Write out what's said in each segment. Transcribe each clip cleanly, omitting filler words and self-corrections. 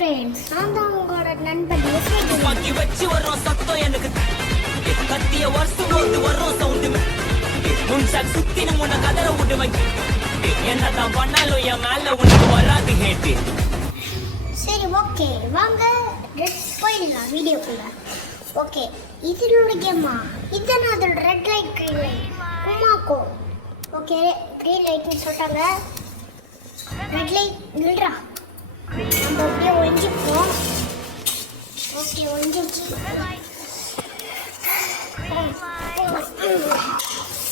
Friends, நான் தான் உங்களோட நண்பன் துப்பாக்கி வச்சு வர்றோம் சத்தம் எனக்கு கத்திய வருஷம் போது வர்றோம் சவுண்டு முன்சாக் சுத்தி உன்னை கதற விடுவேன் என்னதான் பண்ணாலும் என் மேல உனக்கு வராது ஹேட்டு. சரி, ஓகே, வாங்க போயிடலாம் வீடியோக்குள்ள. ஓகே, இதனோட கேமா இதுதான் அதோட ரெட் லைட் க்ரீன் லைட் குமாக்கோ. ஓகே, க்ரீன் லைட்னு சொல்லிட்டாங்க. ரெட் லைட் நில்றா, நம்ம அப்படியே ஒழிஞ்சிப்போம். ஓகே, ஒழிஞ்சிச்சு.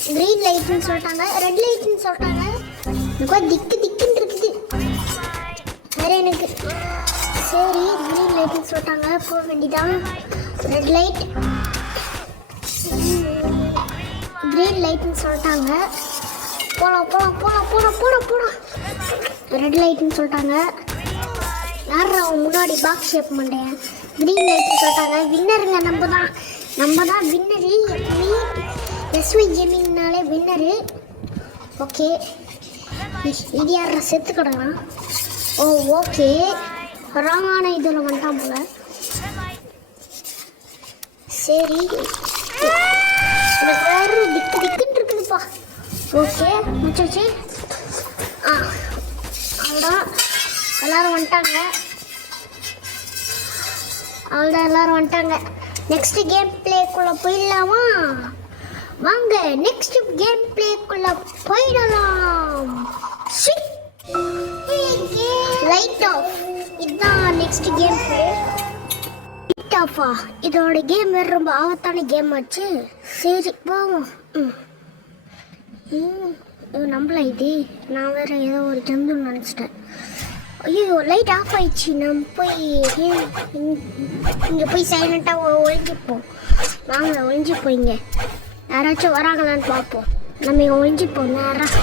க்ரீன் லைட்னு சொல்லிட்டாங்க, ரெட் லைட்னு சொல்லிட்டாங்க. எனக்கு திக்கு திக்குன்னு இருக்குது வேற எனக்கு. சரி, க்ரீன் லைட்னு சொல்லிட்டாங்க, போக வேண்டியதான். ரெட் லைட், க்ரீன் லைட்னு சொல்லிட்டாங்க, போலாம் போலாம் போலாம் போலாம் போலாம் போலாம். ரெட் லைட்னு சொல்லிட்டாங்க. யார் அவன் முன்னாடி பாக்ஸ் ஷேப் மாட்டேன். க்ரீன் லைட்னு சொல்லிட்டாங்க. வின்னருங்க, நம்ம தான் வின்னரு. எஸ்வி கேமிங்னாலே வின்னரு. ஓகே, இது யாரா செத்து கிடக்குறான்? ஓ, ஓகே, ராங்கான இதில் வந்துட்டான் போல. சரி, எனக்கு வேறு திக்கு திக்குன்னு இருக்குதுப்பா. ஓகே, முடிச்சாச்சு. அவ்வளோதான், எல்லோரும் வந்துட்டாங்க. அவ்வளோதான், எல்லோரும் வந்துட்டாங்க. நெக்ஸ்ட் கேம் பிளேக்குள்ளே போயிடலாமா? வாங்க, நெக்ஸ்ட் கேம் பிளேக்குள்ளே போயிடலாம். லைட் ஆஃப், இதுதான் நெக்ஸ்ட் கேம் பிளே. லைட் ஆஃபா? இதோட கேம் வேறு ரொம்ப ஆபத்தான கேம் ஆச்சு. சரி, போவோம். நம்மள இது நான் வேறு ஏதோ ஒரு ஜந்துன்னு நினச்சிட்டேன். ஐயோ, லைட் ஆஃப் ஆயிடுச்சு. நம்ம போய் இங்கே போய் சைலண்ட்டாக ஒழிஞ்சிப்போம். வாங்க, ஒழிஞ்சிப்போம். இங்கே யாராச்சும் வராங்களான்னு பார்ப்போம். நம்ம இங்கே ஒழிஞ்சிப்போம் நேராக.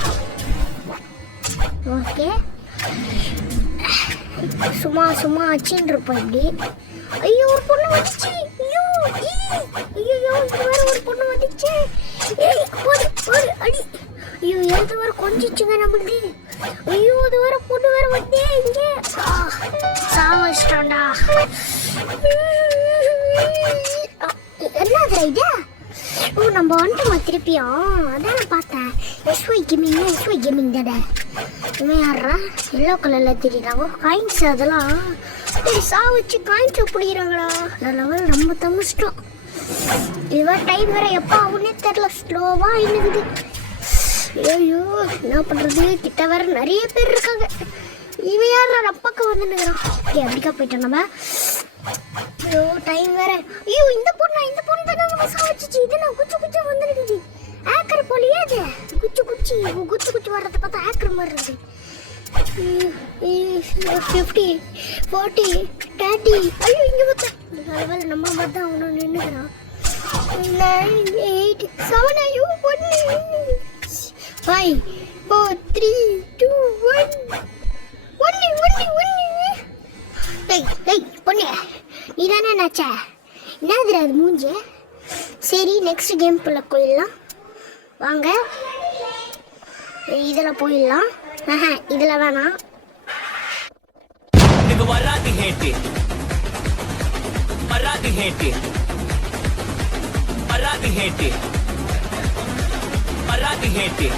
ஓகே, சும்மா சும்மா அச்சின்னு இருப்போம் இப்படி. ஐயோ, ஒரு பொண்ணு வந்துச்சு. ஐயோ, ஐயோ, வேறு ஒரு பொண்ணு வந்துச்சு. ஒரு அடி. ஐயோ, எது வேறு கொஞ்சிச்சுங்க நம்மளுக்கு. ஐயோ, அது வேறு பொண்ணு வேறு வந்தே இங்கே சாவச்சிட்டான்டா. என்னது இது? ஓ, நம்ம வந்துட்டோமா திருப்பியும்? அதான் நான் பார்த்தேன். எஸ்ஒய் கேமிங் தானே. இவன் யாரா எல்லோ கலரில் தெரியுறாங்க? காயின்ஸ் அதெல்லாம் சாவச்சு காயின்ஸை பிடிக்கிறாங்களா? லெவல் ரொம்ப தமிச்சிட்டோம். இதுவரை டைம் வேறு எப்போ ஆகுன்னே தெரில, ஸ்லோவாக இருக்குது. ஐயோ, என்ன பண்ணுறது? கிட்ட வேற நிறைய பேர் இருக்காங்க. இவன் யாரா ரப்பாக்க வந்துன்னுக்குறான்? ஓகே, அப்படிக்கா போயிட்டோம் நம்ம. ஐயோ, டைம் வேற. ஐயோ, இந்த பொண்ணு தானே நம்ம சாவச்சிச்சு. இது நான் குச்சி வந்துருக்குது. ஆக்கர் போலியே அது. குச்சி வர்றதை பார்த்தா ஆக்கர் மாதிரி இருக்குது. 50, 40, 30. ஐயோ, இங்கே பார்த்தா நம்ம பார்த்தா அவனு நின்றுக்கிறான். 9, 8, 7. ஐயோ, 1, 5, 4, 3, 2, 1. பொண்ணு, நீ தானே நினச்ச? என்னது அது மூஞ்ச? சரி, நெக்ஸ்ட் கேம் குள்ள போயிடலாம். வாங்க, இதில் போயிடலாம். இதில் வேணாம். வராது ஹேட்டு, வராது ஹேட்டு, வராது ஹேட்டு, வராது ஹேட்டு.